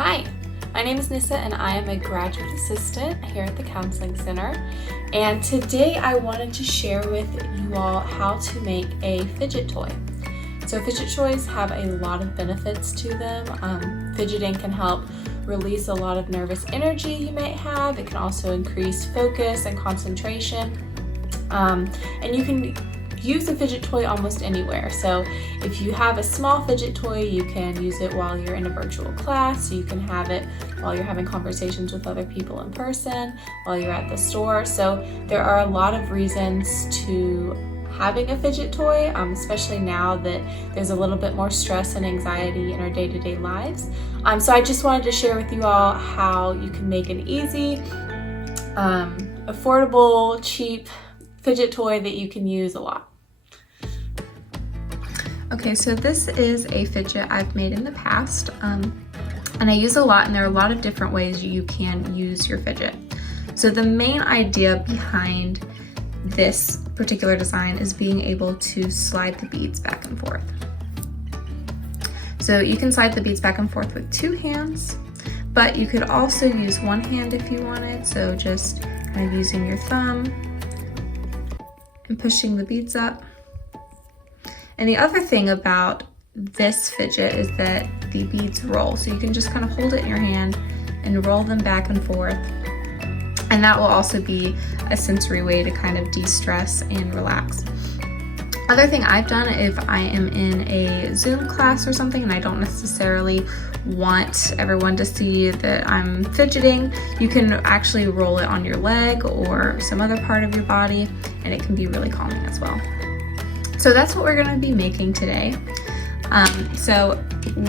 Hi, my name is Nissa and I am a graduate assistant here at the Counseling Center. And today I wanted to share with you all how to make a fidget toy. So fidget toys have a lot of benefits to them. Fidgeting can help release a lot of nervous energy you might have. It can also increase focus and concentration. And you can use a fidget toy almost anywhere. So if you have a small fidget toy, you can use it while you're in a virtual class. You can have it while you're having conversations with other people in person, while you're at the store. So there are a lot of reasons to having a fidget toy, especially now that there's a little bit more stress and anxiety in our day-to-day lives. So I just wanted to share with you all how you can make an easy, affordable, cheap fidget toy that you can use a lot. Okay, so this is a fidget I've made in the past, and I use a lot, and there are a lot of different ways you can use your fidget. So the main idea behind this particular design is being able to slide the beads back and forth. So you can slide the beads back and forth with two hands, but you could also use one hand if you wanted, so just kind of using your thumb and pushing the beads up. And the other thing about this fidget is that the beads roll. So you can just kind of hold it in your hand and roll them back and forth. And that will also be a sensory way to kind of de-stress and relax. Other thing I've done, if I am in a Zoom class or something and I don't necessarily want everyone to see that I'm fidgeting, you can actually roll it on your leg or some other part of your body, and it can be really calming as well. So that's what we're going to be making today. So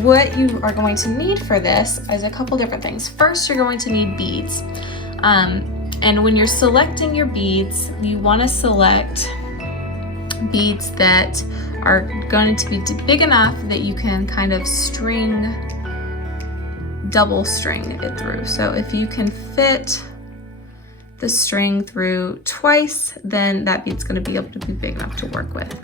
what you are going to need for this is a couple different things. First, you're going to need beads. And when you're selecting your beads, you want to select beads that are going to be big enough that you can kind of double string it through. So if you can fit the string through twice, then that bead's going to be able to be big enough to work with.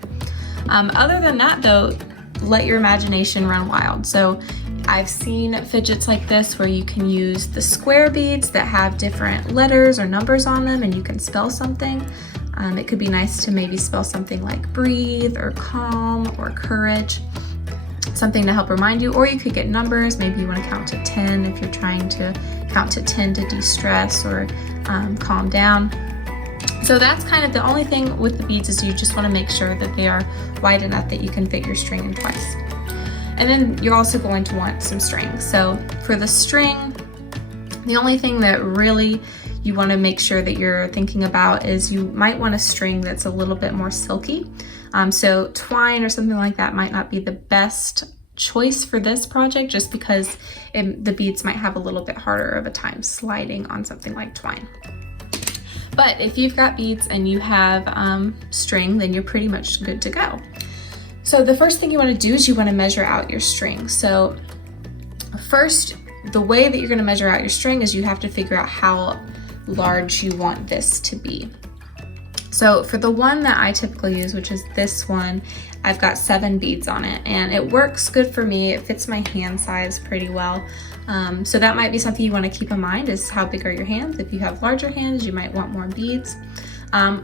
Other than that though, let your imagination run wild. So I've seen fidgets like this where you can use the square beads that have different letters or numbers on them and you can spell something. It could be nice to maybe spell something like breathe or calm or courage, something to help remind you, or you could get numbers. Maybe you want to count to 10 if you're trying to count to 10 to de-stress or calm down. So that's kind of the only thing with the beads is you just want to make sure that they are wide enough that you can fit your string in twice. And then you're also going to want some string. So for the string, the only thing that really you want to make sure that you're thinking about is you might want a string that's a little bit more silky. So twine or something like that might not be the best choice for this project just because the beads might have a little bit harder of a time sliding on something like twine. But if you've got beads and you have string, then you're pretty much good to go. So the first thing you want to do is you want to measure out your string. So first, the way that you're going to measure out your string is you have to figure out how large you want this to be. So for the one that I typically use, which is this one, I've got 7 beads on it and it works good for me. It fits my hand size pretty well. So that might be something you want to keep in mind is how big are your hands. If you have larger hands, you might want more beads.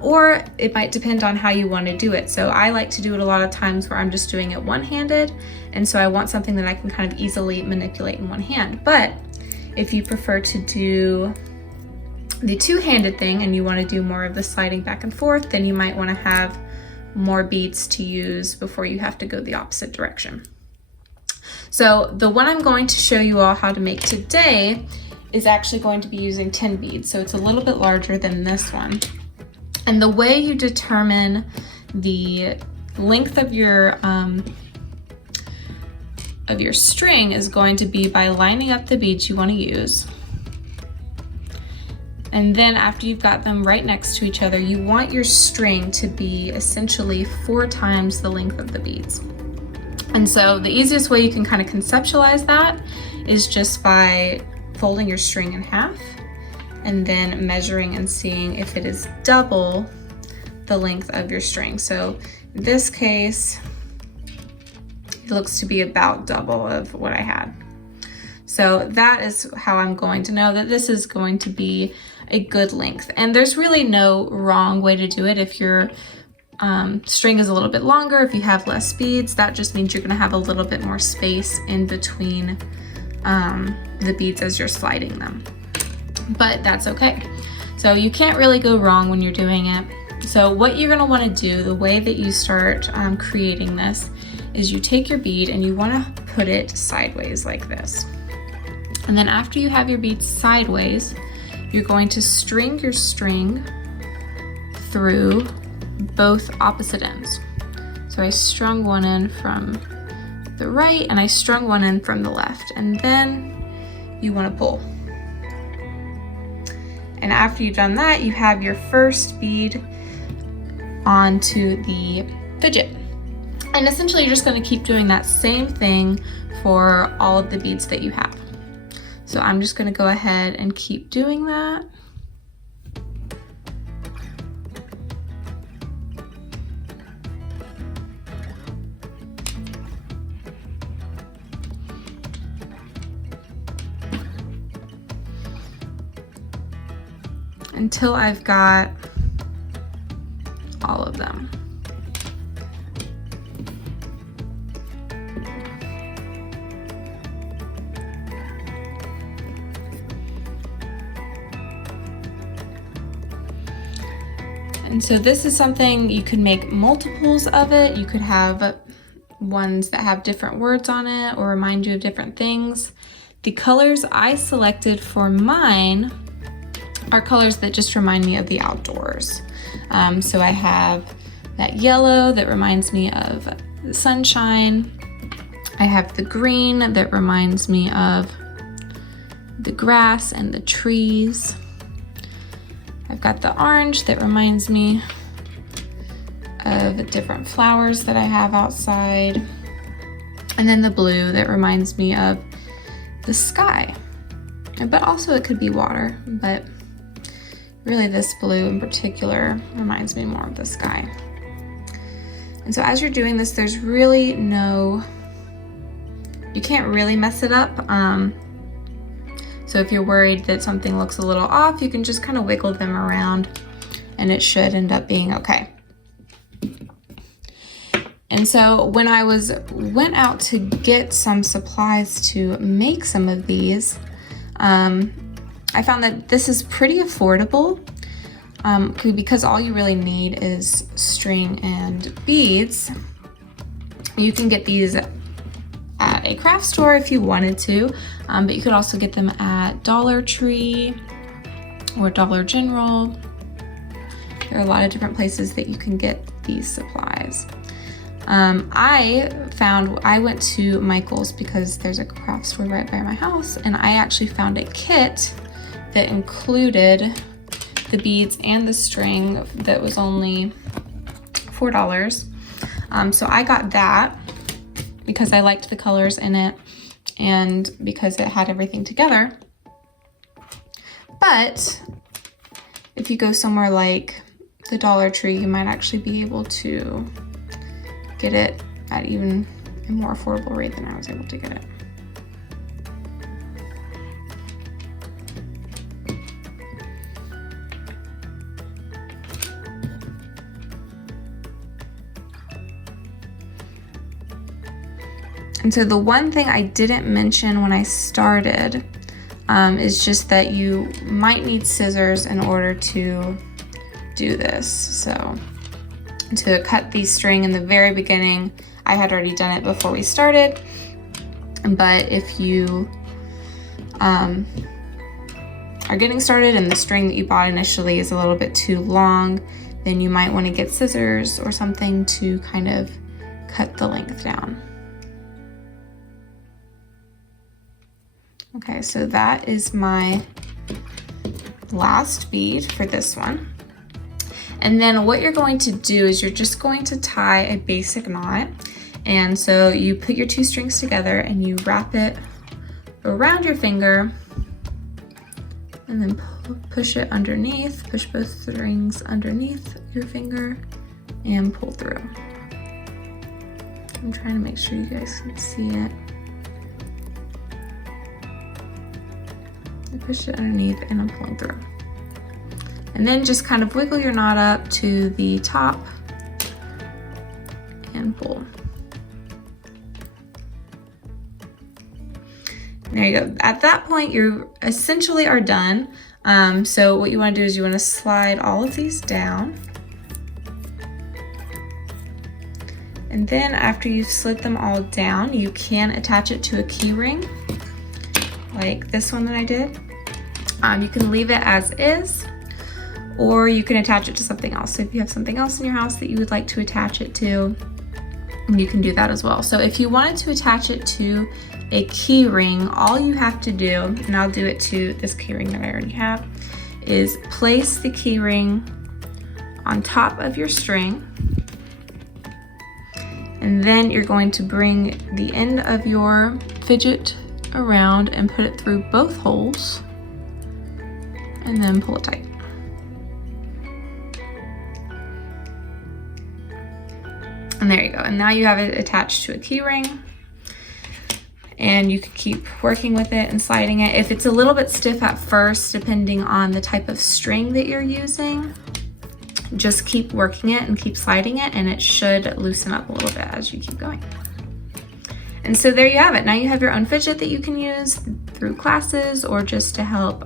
Or it might depend on how you want to do it. So I like to do it a lot of times where I'm just doing it one-handed. And so I want something that I can kind of easily manipulate in one hand. But if you prefer to do the two-handed thing and you want to do more of the sliding back and forth, then you might want to have more beads to use before you have to go the opposite direction. So the one I'm going to show you all how to make today is actually going to be using 10 beads. So it's a little bit larger than this one. And the way you determine the length of your string is going to be by lining up the beads you want to use. And then after you've got them right next to each other, you want your string to be essentially 4 times the length of the beads. And so the easiest way you can kind of conceptualize that is just by folding your string in half and then measuring and seeing if it is double the length of your string. So in this case, it looks to be about double of what I had. So that is how I'm going to know that this is going to be a good length. And there's really no wrong way to do it. If your string is a little bit longer, if you have less beads, that just means you're gonna have a little bit more space in between the beads as you're sliding them. But that's okay. So you can't really go wrong when you're doing it. So what you're gonna wanna do, the way that you start creating this, is you take your bead and you wanna put it sideways like this. And then after you have your bead sideways, you're going to string your string through both opposite ends. So I strung one end from the right and I strung one end from the left, and then you want to pull. And after you've done that, you have your first bead onto the fidget. And essentially you're just going to keep doing that same thing for all of the beads that you have. So I'm just going to go ahead and keep doing that. Until I've got all of them. And so this is something you could make multiples of it. You could have ones that have different words on it or remind you of different things. The colors I selected for mine are colors that just remind me of the outdoors. So I have that yellow that reminds me of the sunshine. I have the green that reminds me of the grass and the trees. I've got the orange that reminds me of the different flowers that I have outside. And then the blue that reminds me of the sky. But also it could be water, but really this blue in particular reminds me more of the sky. And so as you're doing this, there's really you can't really mess it up. So if you're worried that something looks a little off, you can just kind of wiggle them around and it should end up being okay. And so when I went out to get some supplies to make some of these, I found that this is pretty affordable because all you really need is string and beads. You can get these at a craft store if you wanted to, but you could also get them at Dollar Tree or Dollar General. There are a lot of different places that you can get these supplies. I went to Michael's because there's a craft store right by my house, and I actually found a kit that included the beads and the string that was only $4. So I got that because I liked the colors in it and because it had everything together. But if you go somewhere like the Dollar Tree, you might actually be able to get it at even a more affordable rate than I was able to get it. And so the one thing I didn't mention when I started is just that you might need scissors in order to do this. So to cut the string in the very beginning, I had already done it before we started. But if you are getting started and the string that you bought initially is a little bit too long, then you might want to get scissors or something to kind of cut the length down. Okay, so that is my last bead for this one. And then what you're going to do is you're just going to tie a basic knot. And so you put your two strings together and you wrap it around your finger and then push it underneath, push both strings underneath your finger and pull through. I'm trying to make sure you guys can see it. push it underneath and I'm pulling through. And then just kind of wiggle your knot up to the top and pull. There you go. At that point, you essentially are done. So what you want to do is you want to slide all of these down. And then after you've slid them all down, you can attach it to a key ring, like this one that I did. You can leave it as is, or you can attach it to something else. So if you have something else in your house that you would like to attach it to, you can do that as well. So if you wanted to attach it to a key ring, all you have to do, and I'll do it to this key ring that I already have, is place the key ring on top of your string. And then you're going to bring the end of your fidget around and put it through both holes and then pull it tight. And there you go. And now you have it attached to a key ring, and you can keep working with it and sliding it. If it's a little bit stiff at first, depending on the type of string that you're using, just keep working it and keep sliding it, and it should loosen up a little bit as you keep going. And so there you have it. Now you have your own fidget that you can use through classes or just to help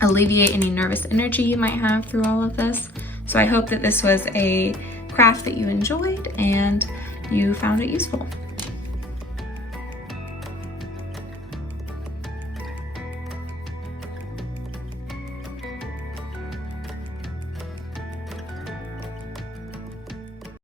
alleviate any nervous energy you might have through all of this. So I hope that this was a craft that you enjoyed and you found it useful.